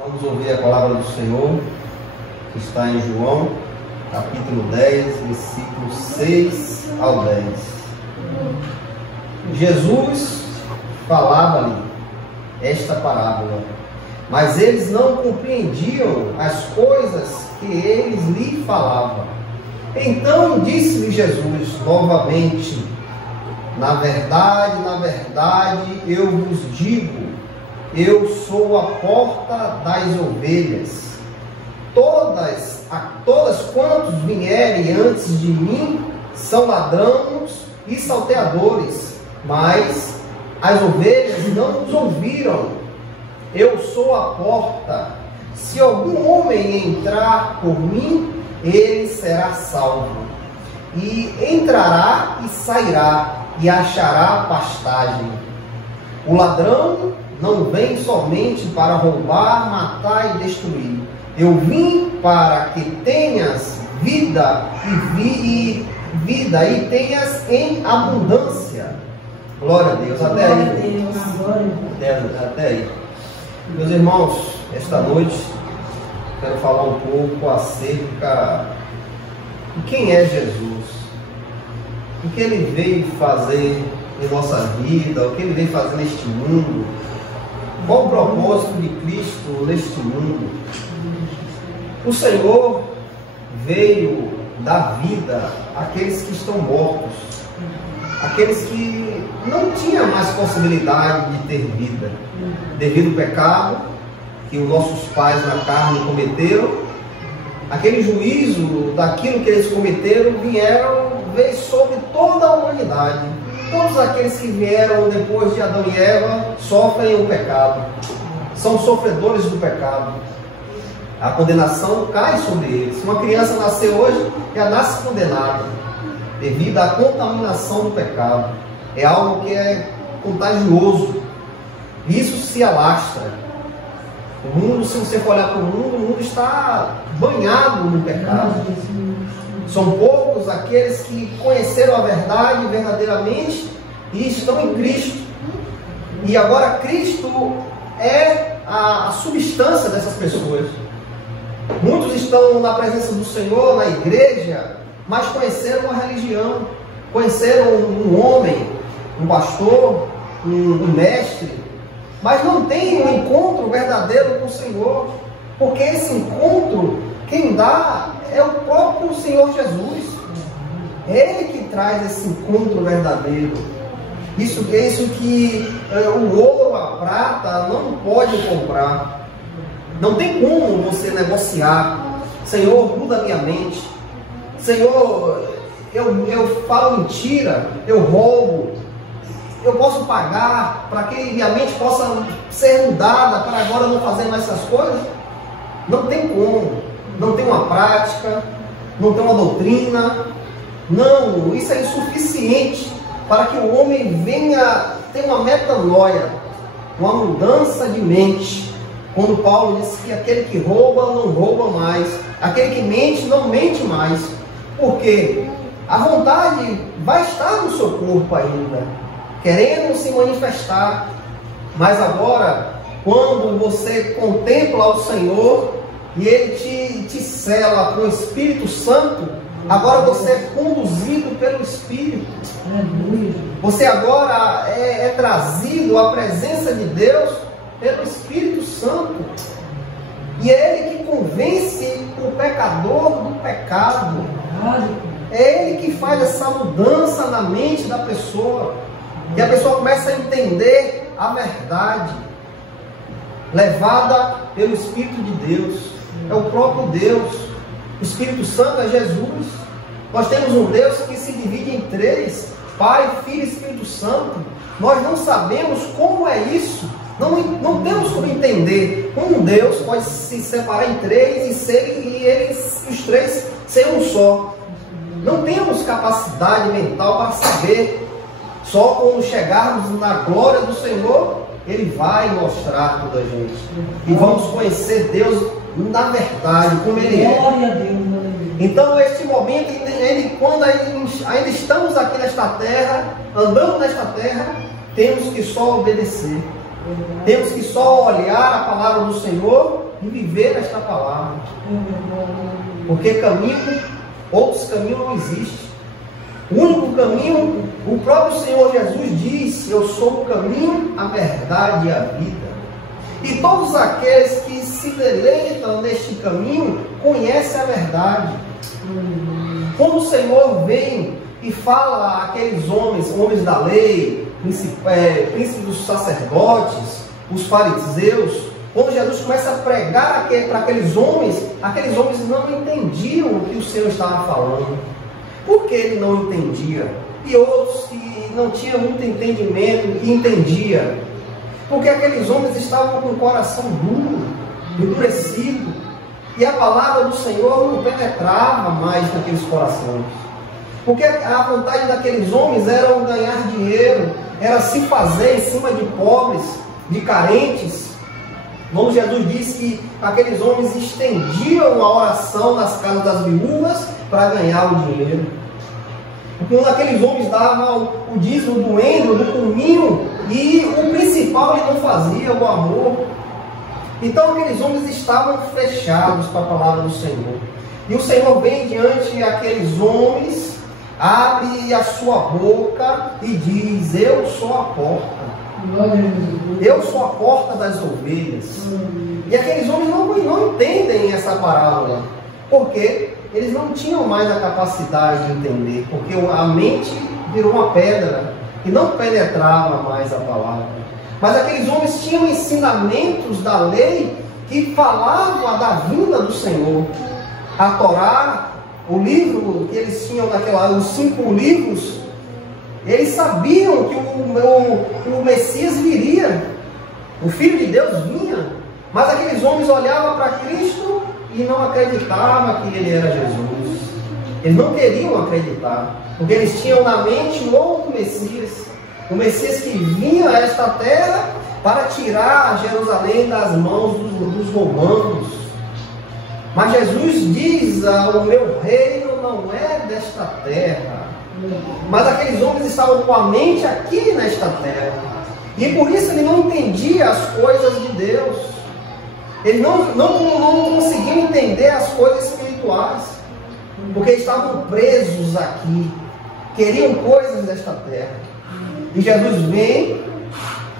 Vamos ouvir a palavra do Senhor, que está em João, capítulo 10, versículos 6 ao 10. Jesus falava-lhe esta parábola, mas eles não compreendiam as coisas que eles lhe falavam. Então disse-lhe Jesus novamente: na verdade, eu vos digo, eu sou a porta das ovelhas. Todas quantos vierem antes de mim são ladrões e salteadores, mas as ovelhas não os ouviram. Eu sou a porta. Se algum homem entrar por mim, ele será salvo, e entrará e sairá, e achará pastagem. O ladrão não vem somente para roubar, matar e destruir. Eu vim para que tenhas vida e tenhas em abundância. Glória a Deus. Até aí. Até aí. Meus irmãos, esta noite quero falar um pouco acerca de quem é Jesus, o que ele veio fazer em nossa vida, o que ele veio fazer neste mundo, qual o propósito de Cristo neste mundo. O Senhor veio dar vida àqueles que estão mortos, aqueles que não tinham mais possibilidade de ter vida, devido ao pecado que os nossos pais na carne cometeram. Aquele juízo daquilo que eles cometeram veio sobre toda a humanidade. Todos aqueles que vieram depois de Adão e Eva sofrem o pecado, são sofredores do pecado. A condenação cai sobre eles. Se uma criança nascer hoje, já nasce condenada, devido à contaminação do pecado. É algo que é contagioso. Isso se alastra. O mundo, se você for olhar para o mundo está banhado no pecado. São poucos aqueles que conheceram a verdade verdadeiramente e estão em Cristo. E agora Cristo é a substância dessas pessoas. Muitos estão na presença do Senhor, na igreja, mas conheceram uma religião, conheceram um homem, um pastor, um mestre, mas não tem um encontro verdadeiro com o Senhor, porque esse encontro, quem dá é o próprio Senhor Jesus. Ele que traz esse encontro verdadeiro. Isso que o ouro, a prata não pode comprar. Não tem como você negociar. Senhor, muda a minha mente. Senhor, eu falo mentira, eu roubo. Eu posso pagar para que minha mente possa ser mudada para agora não fazer mais essas coisas? Não tem como. Não tem uma prática, não tem uma doutrina. Não, isso é insuficiente para que o homem venha ter uma metanoia, uma mudança de mente. Quando Paulo disse que aquele que rouba não rouba mais, aquele que mente não mente mais. Por quê? A vontade vai estar no seu corpo ainda, querendo se manifestar. Mas agora, quando você contempla o Senhor e Ele te sela com o Espírito Santo, agora você é conduzido pelo Espírito. Você agora é trazido à presença de Deus pelo Espírito Santo. E é Ele que convence o pecador do pecado. É Ele que faz essa mudança na mente da pessoa. E a pessoa começa a entender a verdade, levada pelo Espírito de Deus. É o próprio Deus. O Espírito Santo é Jesus. Nós temos um Deus que se divide em três: Pai, Filho e Espírito Santo. Nós não sabemos como é isso. Não temos como entender como um Deus pode se separar em três e os três serem um só. Não temos capacidade mental para saber. Só quando chegarmos na glória do Senhor, Ele vai mostrar tudo a gente. E vamos conhecer Deus na verdade, como Ele é. Então, este momento, quando ainda estamos aqui nesta terra, andando nesta terra, temos que só obedecer. Temos que só olhar a palavra do Senhor e viver esta palavra. Porque outros caminhos não existem. O único caminho, o próprio Senhor Jesus disse: eu sou o caminho, a verdade e a vida. E todos aqueles que se deleitam neste caminho conhecem a verdade. Quando o Senhor vem e fala àqueles homens da lei, príncipes dos sacerdotes, os fariseus, quando Jesus começa a pregar para aqueles homens não entendiam o que o Senhor estava falando. Por que ele não entendia? E outros que não tinham muito entendimento e entendiam. Porque aqueles homens estavam com o coração duro, endurecido, e a palavra do Senhor não penetrava mais naqueles corações. Porque a vontade daqueles homens era ganhar dinheiro, era se fazer em cima de pobres, de carentes. Como Jesus disse que aqueles homens estendiam a oração nas casas das viúvas para ganhar o dinheiro. Quando aqueles homens davam o dízimo do endro, do cominho, e o principal ele não fazia, o amor. Então aqueles homens estavam fechados para a palavra do Senhor. E o Senhor vem diante daqueles homens, abre a sua boca e diz: eu sou a porta. Eu sou a porta das ovelhas. E aqueles homens não entendem essa parábola. Por quê? Eles não tinham mais a capacidade de entender, porque a mente virou uma pedra e não penetrava mais a palavra. Mas aqueles homens tinham ensinamentos da lei que falavam da vinda do Senhor. A Torá, o livro que eles tinham os 5 livros, eles sabiam que o Messias viria, o Filho de Deus vinha, mas aqueles homens olhavam para Cristo e não acreditavam que ele era Jesus. Eles não queriam acreditar, porque eles tinham na mente um outro Messias, o Messias que vinha a esta terra para tirar Jerusalém das mãos dos romanos. Mas Jesus diz: o meu reino não é desta terra. Mas aqueles homens estavam com a mente aqui nesta terra, e por isso ele não entendia as coisas de Deus. Ele não conseguiu entender as coisas espirituais, porque estavam presos aqui, queriam coisas desta terra. E Jesus vem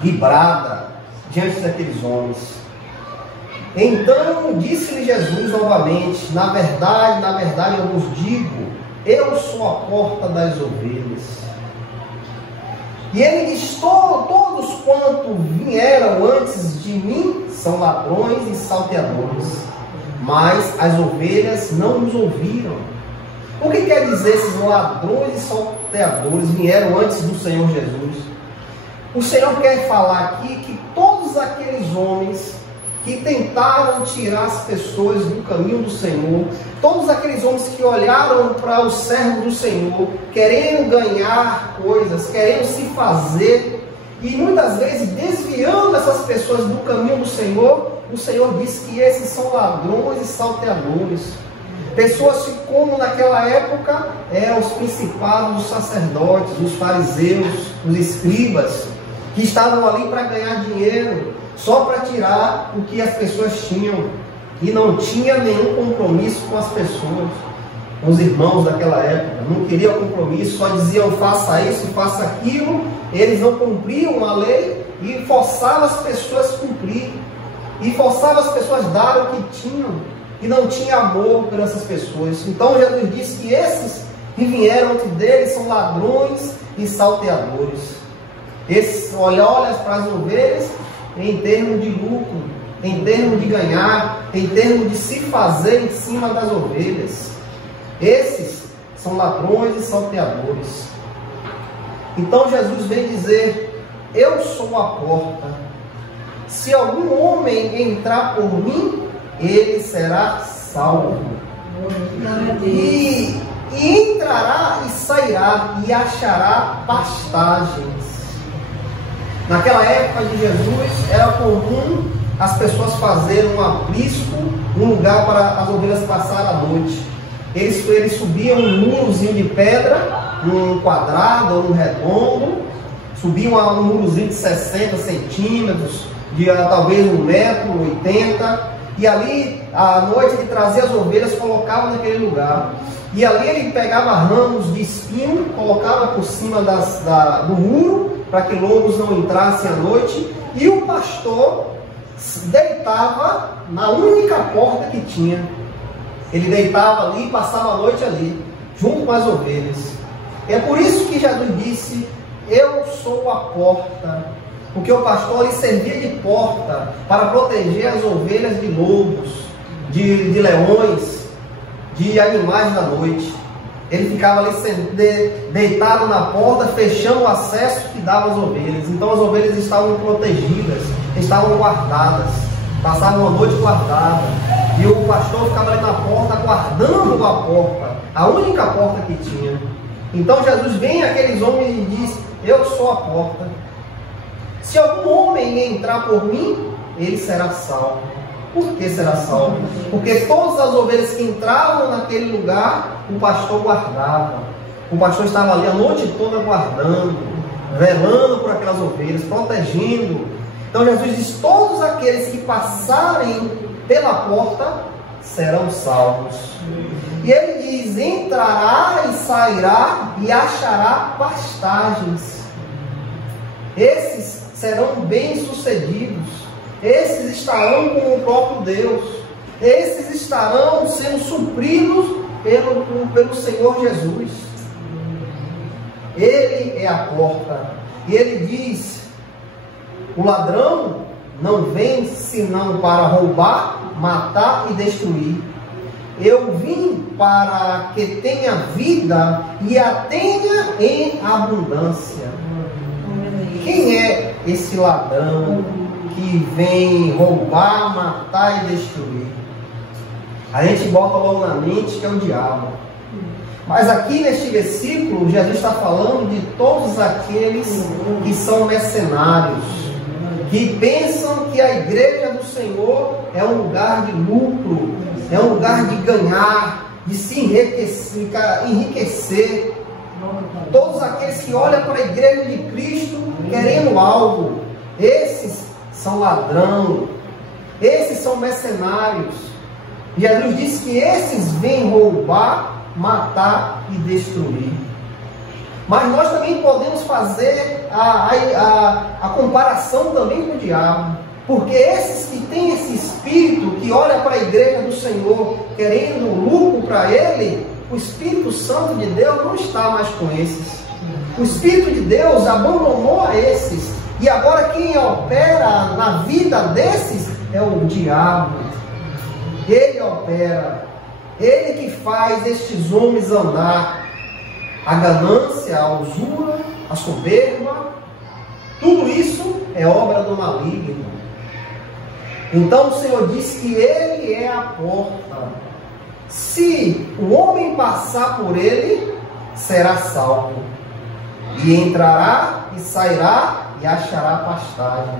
e brada diante daqueles homens. Então disse-lhe Jesus novamente: na verdade eu vos digo, eu sou a porta das ovelhas. E ele diz: todos quanto vieram antes de mim são ladrões e salteadores, mas as ovelhas não os ouviram. O que quer dizer esses ladrões e salteadores vieram antes do Senhor Jesus? O Senhor quer falar aqui que todos aqueles homens que tentaram tirar as pessoas do caminho do Senhor, todos aqueles homens que olharam para o servo do Senhor, querendo ganhar coisas, querendo se fazer, e muitas vezes desviando essas pessoas do caminho do Senhor, o Senhor diz que esses são ladrões e salteadores. Pessoas que, como naquela época, os principados, os sacerdotes, os fariseus, os escribas, que estavam ali para ganhar dinheiro, só para tirar o que as pessoas tinham, e não tinha nenhum compromisso com as pessoas. Os irmãos daquela época não queriam compromisso, só diziam: faça isso, faça aquilo. Eles não cumpriam a lei e forçavam as pessoas a cumprir, e forçavam as pessoas a dar o que tinham, e não tinha amor por essas pessoas. Então Jesus disse que esses que vieram antes deles são ladrões e salteadores. Esses olham para as ovelhas em termos de lucro, em termos de ganhar, em termos de se fazer em cima das ovelhas. Esses são ladrões e salteadores. Então Jesus vem dizer: eu sou a porta. Se algum homem entrar por mim, ele será salvo. E entrará e sairá e achará pastagens. Naquela época de Jesus, era comum as pessoas fazerem um aprisco, um lugar para as ovelhas passar a noite. Eles subiam um murozinho de pedra, num quadrado ou num redondo, subiam um murozinho de 60 centímetros, de talvez 1,80 m, e ali à noite ele trazia as ovelhas, colocava naquele lugar, e ali ele pegava ramos de espinho, colocava por cima do muro, para que lobos não entrassem à noite, e o pastor deitava na única porta que tinha. Ele deitava ali e passava a noite ali, junto com as ovelhas. É por isso que Jesus disse: eu sou a porta. Porque o pastor ele servia de porta para proteger as ovelhas de lobos, de leões, de animais da noite. Ele ficava ali deitado na porta, fechando o acesso que dava às ovelhas. Então as ovelhas estavam protegidas, estavam guardadas, passavam a noite guardadas. E o pastor ficava ali na porta, guardando a porta, a única porta que tinha. Então Jesus vem àqueles homens e diz: eu sou a porta. Se algum homem entrar por mim, ele será salvo. Por que será salvo? Porque todas as ovelhas que entravam naquele lugar, o pastor guardava. O pastor estava ali a noite toda guardando, velando por aquelas ovelhas, protegendo. Então Jesus diz: todos aqueles que passarem pela porta serão salvos. E ele diz: entrará e sairá e achará pastagens. Esses serão bem-sucedidos. Esses estarão com o próprio Deus. Esses estarão sendo supridos pelo Senhor Jesus. Ele é a porta. E ele diz: o ladrão não vem senão para roubar, matar e destruir. Eu vim para que tenha vida e a tenha em abundância. Quem é esse ladrão que vem roubar, matar e destruir? A gente bota logo na mente que é o diabo. Mas aqui neste versículo, Jesus está falando de todos aqueles que são mercenários, que pensam que a igreja do Senhor é um lugar de lucro, é um lugar de ganhar, de se enriquecer. Todos aqueles que olham para a igreja de Cristo querendo algo, esses são ladrão, esses são mercenários. Jesus disse que esses vêm roubar, matar e destruir. Mas nós também podemos fazer a comparação também com o diabo. Porque esses que têm esse espírito, que olha para a igreja do Senhor querendo lucro para ele, o Espírito Santo de Deus não está mais com esses. O Espírito de Deus abandonou a esses. E agora quem opera na vida desses é o diabo. Ele opera. Ele que faz estes homens andar. A ganância, a usura, a soberba, tudo isso é obra do maligno. Então o Senhor diz que Ele é a porta. Se o homem passar por Ele, será salvo. E entrará e sairá e achará pastagem.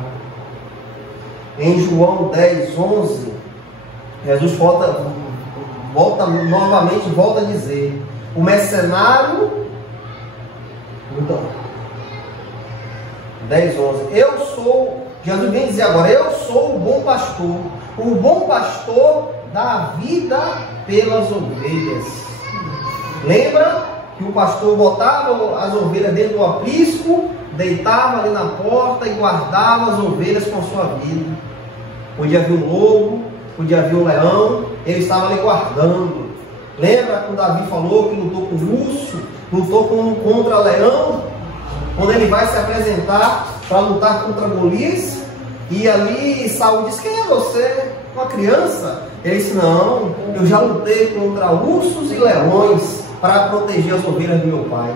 Em João 10, 11, Jesus volta a dizer: o mercenário, 10, 11, Jesus vem dizer agora: eu sou o bom pastor. O bom pastor dá a vida pelas ovelhas. Lembra que o pastor botava as ovelhas dentro do aprisco, deitava ali na porta e guardava as ovelhas com sua vida. Podia vir um lobo, podia vir um leão, ele estava ali guardando. Lembra quando Davi falou que lutou com o urso, lutou contra leão? Quando ele vai se apresentar para lutar contra Golias, e ali Saul diz: quem é você? Uma criança? Ele disse: não, eu já lutei contra ursos e leões para proteger as ovelhas do meu pai.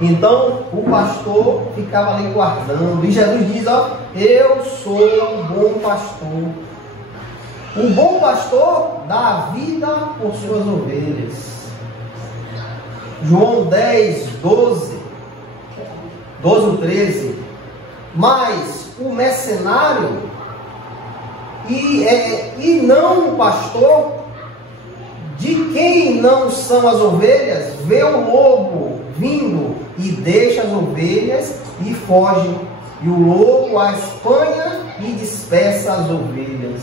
Então o pastor ficava ali guardando, e Jesus diz: ó, eu sou o bom pastor. O bom pastor dá a vida por suas ovelhas. João 10, 12 ou 13. Mas o mercenário e não o pastor, de quem não são as ovelhas, vê o lobo vindo e deixa as ovelhas e foge. E o lobo a espanha e dispersa as ovelhas.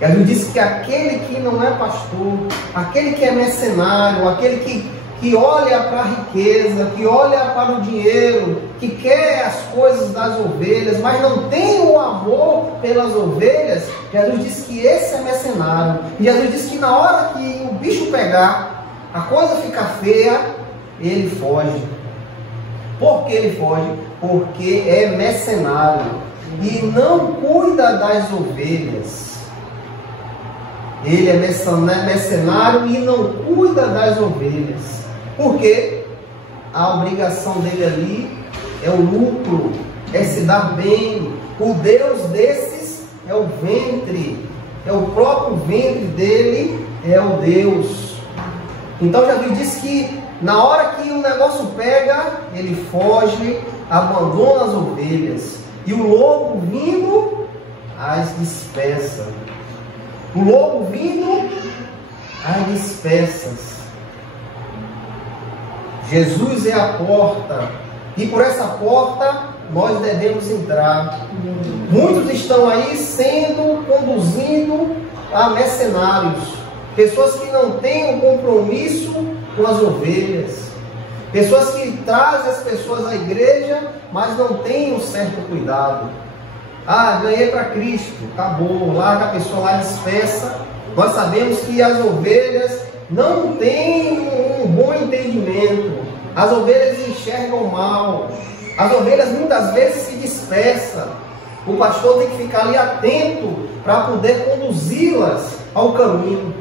Jesus disse que aquele que não é pastor, aquele que é mercenário, aquele que olha para a riqueza, que olha para o dinheiro, que quer as coisas das ovelhas, mas não tem o amor pelas ovelhas, Jesus disse que esse é mercenário. E Jesus disse que na hora que o bicho pegar, a coisa ficar feia, ele foge. Por que ele foge? Porque é mercenário e não cuida das ovelhas. Ele é mercenário e não cuida das ovelhas. Porque a obrigação dele ali é o lucro, é se dar bem. O Deus desses é o ventre, é o próprio ventre dele, é o Deus. Então Jesus disse que na hora que o negócio pega, ele foge, abandona as ovelhas. E o lobo vindo as dispersa. O lobo vindo as dispersas. Jesus é a porta, e por essa porta nós devemos entrar. Muitos estão aí conduzindo a mercenários, pessoas que não têm um compromisso com as ovelhas, pessoas que trazem as pessoas à igreja, mas não têm um certo cuidado. Ah, ganhei para Cristo, acabou, larga a pessoa lá, dispersa. Nós sabemos que as ovelhas não têm um bom entendimento, as ovelhas enxergam mal, as ovelhas muitas vezes se dispersam. O pastor tem que ficar ali atento para poder conduzi-las ao caminho,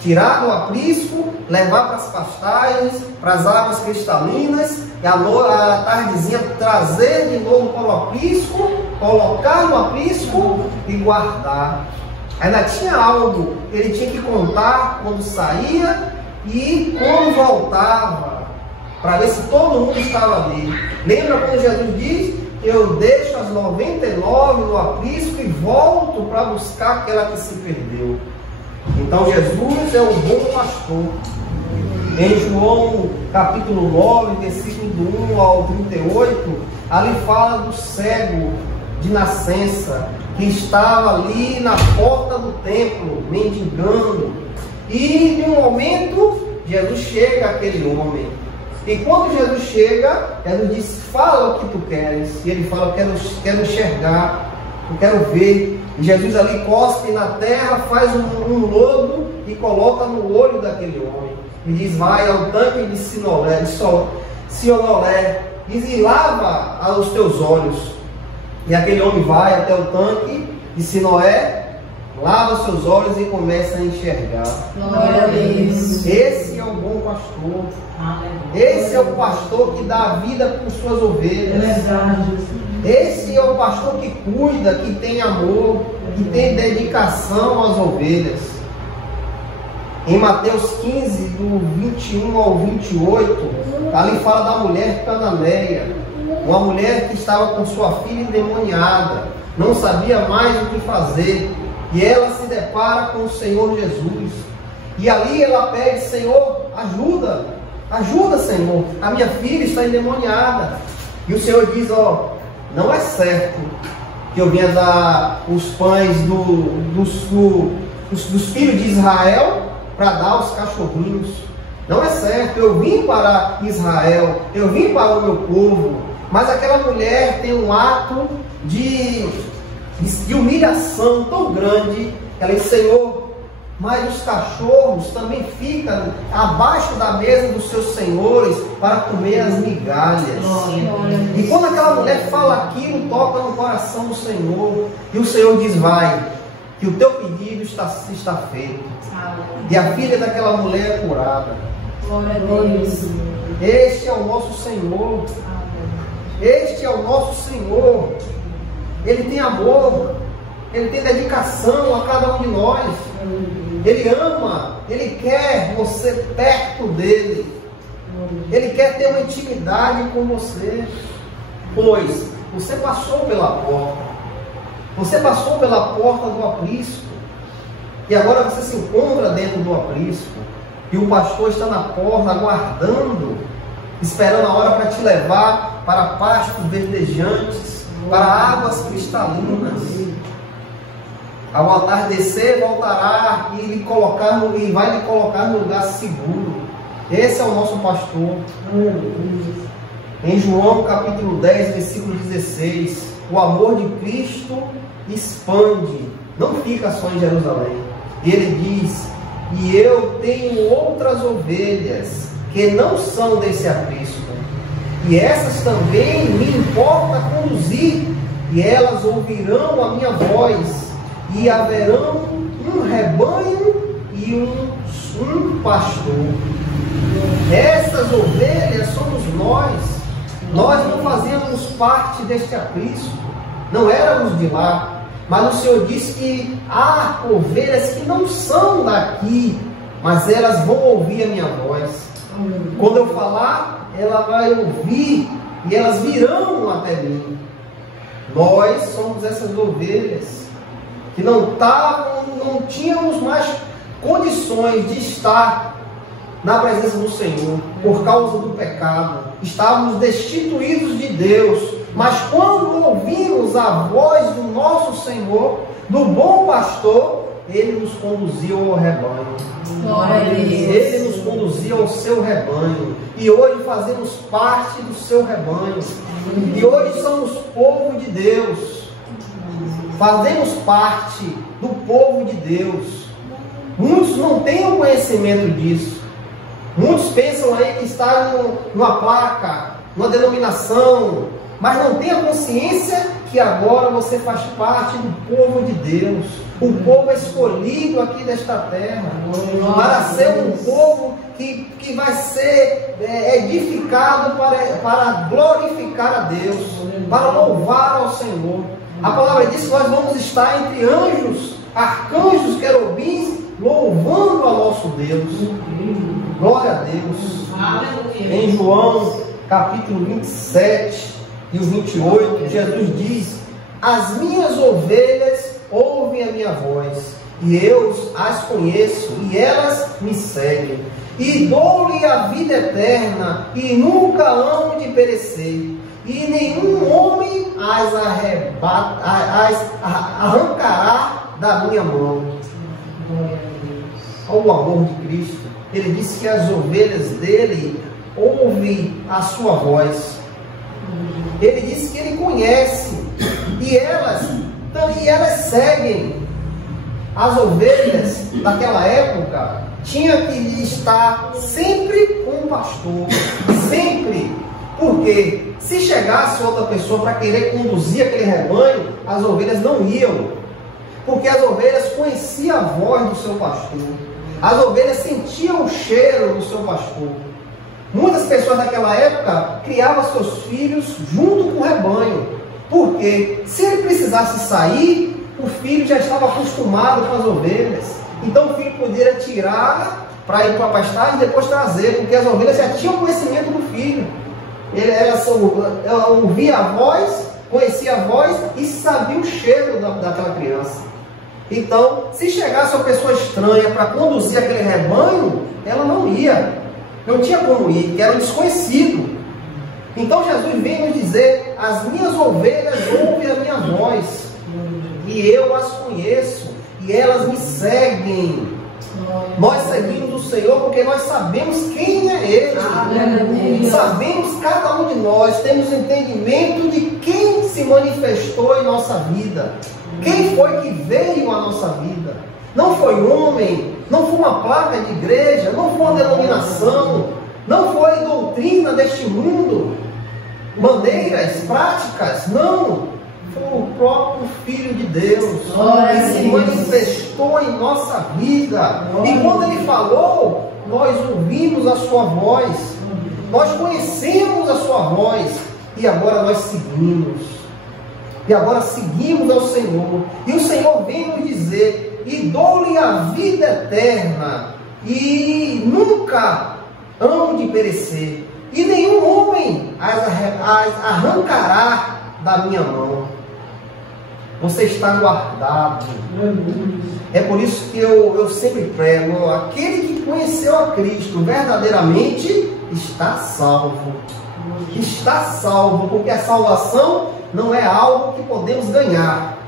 tirar do aprisco, levar para as pastagens, para as águas cristalinas, e à tardezinha trazer de novo para o aprisco, colocar no aprisco e guardar. Ainda tinha algo que ele tinha que contar quando saía e quando voltava, para ver se todo mundo estava ali. Lembra quando Jesus diz: eu deixo as 99 no aprisco e volto para buscar aquela que se perdeu. Então Jesus é o bom pastor. Em João capítulo 9, versículo do 1 ao 38, ali fala do cego de nascença, que estava ali na porta do templo, mendigando. E de um momento, Jesus chega àquele homem. E quando Jesus chega, Jesus diz: fala o que tu queres. E ele fala: eu quero enxergar, eu quero ver. E Jesus ali cospe na terra, faz um lodo e coloca no olho daquele homem. E diz: vai ao tanque de Siloé, diz, e lava os teus olhos. E aquele homem vai até o tanque de Siloé, lava os seus olhos e começa a enxergar. Glória a Deus. Esse é o bom pastor. Esse é o pastor que dá a vida por suas ovelhas. Esse é o pastor que cuida, que tem amor, que tem dedicação às ovelhas. Em Mateus 15, do 21 ao 28, ali fala da mulher cananeia, uma mulher que estava com sua filha endemoniada, não sabia mais o que fazer, e ela se depara com o Senhor Jesus, e ali ela pede: Senhor, ajuda Senhor, a minha filha está endemoniada. E o Senhor diz: não é certo que eu venha dar os pães dos filhos de Israel para dar aos cachorrinhos. Não é certo, eu vim para Israel, eu vim para o meu povo. Mas aquela mulher tem um ato de humilhação tão grande, ela diz: Senhor, mas os cachorros também ficam abaixo da mesa dos seus senhores para comer as migalhas. E quando aquela mulher fala aquilo, toca no coração do Senhor, e o Senhor diz: vai, que o teu pedido está feito. E a filha daquela mulher é curada. Glória a Deus. Este é o nosso Senhor. Este é o nosso Senhor. Ele tem amor, Ele tem dedicação a cada um de nós. Ele ama, Ele quer você perto dEle. Ele quer ter uma intimidade com você. Pois você passou pela porta. Você passou pela porta do aprisco. E agora você se encontra dentro do aprisco. E o pastor está na porta aguardando, esperando a hora para te levar para pastos verdejantes, para águas cristalinas. Ao atardecer voltará e vai lhe colocar no lugar seguro. Esse é o nosso pastor. Em João capítulo 10, versículo 16, o amor de Cristo expande, não fica só em Jerusalém. Ele diz: e eu tenho outras ovelhas que não são desse aprisco, e essas também me importa conduzir, e elas ouvirão a minha voz, e haverão um rebanho e um pastor. Essas ovelhas somos nós. Nós não fazíamos parte deste aprisco, não éramos de lá, mas o Senhor disse que há ovelhas que não são daqui, mas elas vão ouvir a minha voz. Quando eu falar, ela vai ouvir e elas virão até mim. Nós somos essas ovelhas que não tínhamos mais condições de estar na presença do Senhor por causa do pecado. Estávamos destituídos de Deus, mas quando ouvimos a voz do nosso Senhor, do bom pastor, Ele nos conduziu ao rebanho. Ele nos conduziu ao seu rebanho. E hoje fazemos parte do seu rebanho. E hoje somos povo de Deus. Fazemos parte do povo de Deus. Muitos não têm o conhecimento disso. Muitos pensam aí que está numa placa, numa denominação, mas não tem a consciência que agora você faz parte do povo de Deus, o povo escolhido aqui desta terra, para ser um povo que vai ser edificado para glorificar a Deus, para louvar ao Senhor. A palavra diz que nós vamos estar entre anjos, arcanjos, querubins, louvando a nosso Deus. Glória a Deus. Em João capítulo 27 e o 28, Jesus diz: as minhas ovelhas ouvem a minha voz, e eu as conheço, e elas me seguem. E dou-lhe a vida eterna, e nunca hão de perecer, e nenhum homem as arrancará da minha mão. Olha o amor de Cristo. Ele disse que as ovelhas dele ouvem a sua voz. Ele disse que ele conhece, e elas seguem. As ovelhas daquela época tinham que estar sempre com o pastor, sempre. Porque se chegasse outra pessoa para querer conduzir aquele rebanho, as ovelhas não iam, porque as ovelhas conheciam a voz do seu pastor. As ovelhas sentiam o cheiro do seu pastor. Muitas pessoas naquela época criavam seus filhos junto com o rebanho, porque se ele precisasse sair, o filho já estava acostumado com as ovelhas. Então o filho poderia tirar para ir para a pastagem e depois trazer, porque as ovelhas já tinham conhecimento do filho. Ela ouvia a voz, conhecia a voz e sabia o cheiro daquela criança. Então, se chegasse uma pessoa estranha para conduzir aquele rebanho, ela não ia. Não tinha como ir, que era um desconhecido. Então Jesus vem nos dizer: as minhas ovelhas ouvem a minha voz, e eu as conheço, e elas me seguem. Nós seguimos o Senhor porque nós sabemos quem é Ele. Sabemos, cada um de nós temos entendimento de quem se manifestou em nossa vida. Quem foi que veio à nossa vida? Não foi homem, não foi uma placa de igreja, não foi uma denominação, não foi doutrina deste mundo, maneiras, práticas, não. Foi o próprio Filho de Deus que se manifestou em nossa vida. E quando Ele falou, nós ouvimos a sua voz, nós conhecemos a sua voz, e agora nós seguimos. E agora seguimos ao Senhor. E o Senhor vem nos dizer: e dou-lhe a vida eterna, e nunca hão de perecer, e nenhum homem as arrancará da minha mão. Você está guardado. É por isso que eu sempre prego: aquele que conheceu a Cristo verdadeiramente está salvo. Está salvo, porque a salvação não é algo que podemos ganhar.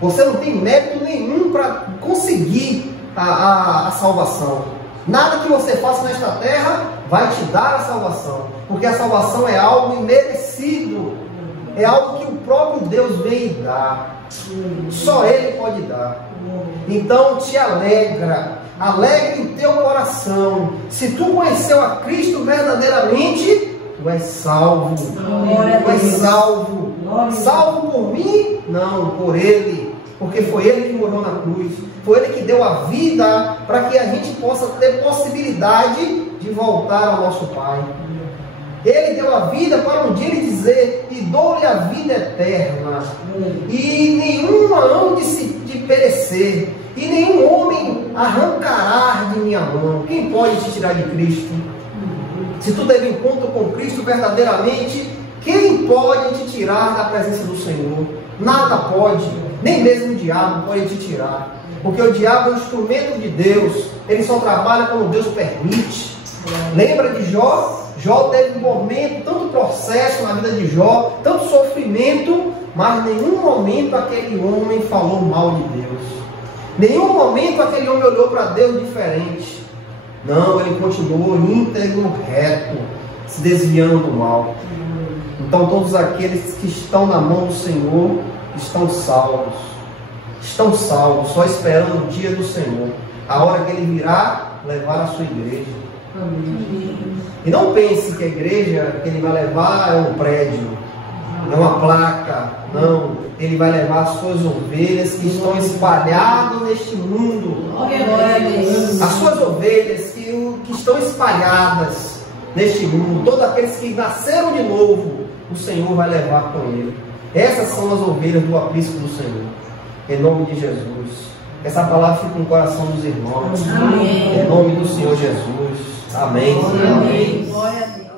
Você não tem mérito nenhum para conseguir a salvação. Nada que você faça nesta terra vai te dar a salvação, porque a salvação é algo imerecido, é algo que o próprio Deus veio dar. Só Ele pode dar. Então te alegra, alegre em teu coração. Se tu conheceu a Cristo verdadeiramente, tu és salvo. Tu és salvo. Salvo por mim? Não, por Ele. Porque foi Ele que morreu na cruz. Foi Ele que deu a vida para que a gente possa ter possibilidade de voltar ao nosso Pai. Ele deu a vida para um dia Ele dizer: e dou-lhe a vida eterna, e nenhuma hão de perecer, e nenhum homem arrancará de minha mão. Quem pode te tirar de Cristo? Se tu teve encontro com Cristo verdadeiramente, quem pode te tirar da presença do Senhor? Nada pode, nem mesmo o diabo pode te tirar, porque o diabo é um instrumento de Deus, ele só trabalha quando Deus permite. Lembra de Jó? Jó teve um momento, tanto processo na vida de Jó, tanto sofrimento, mas em nenhum momento aquele homem falou mal de Deus. Nenhum momento aquele homem olhou para Deus diferente. Não, ele continuou íntegro, reto, se desviando do mal. Então todos aqueles que estão na mão do Senhor estão salvos. Estão salvos, só esperando o dia do Senhor, a hora que Ele virá levar a sua igreja. E não pense que a igreja que Ele vai levar é um prédio, é uma placa. Não, Ele vai levar as suas ovelhas que estão espalhadas neste mundo. As suas ovelhas que estão espalhadas neste mundo, todos aqueles que nasceram de novo, o Senhor vai levar com Ele. Essas são as ovelhas do aprisco do Senhor. Em nome de Jesus. Essa palavra fica no coração dos irmãos. Amém. Em nome do Senhor Jesus. Amém. Amém. Glória a Deus.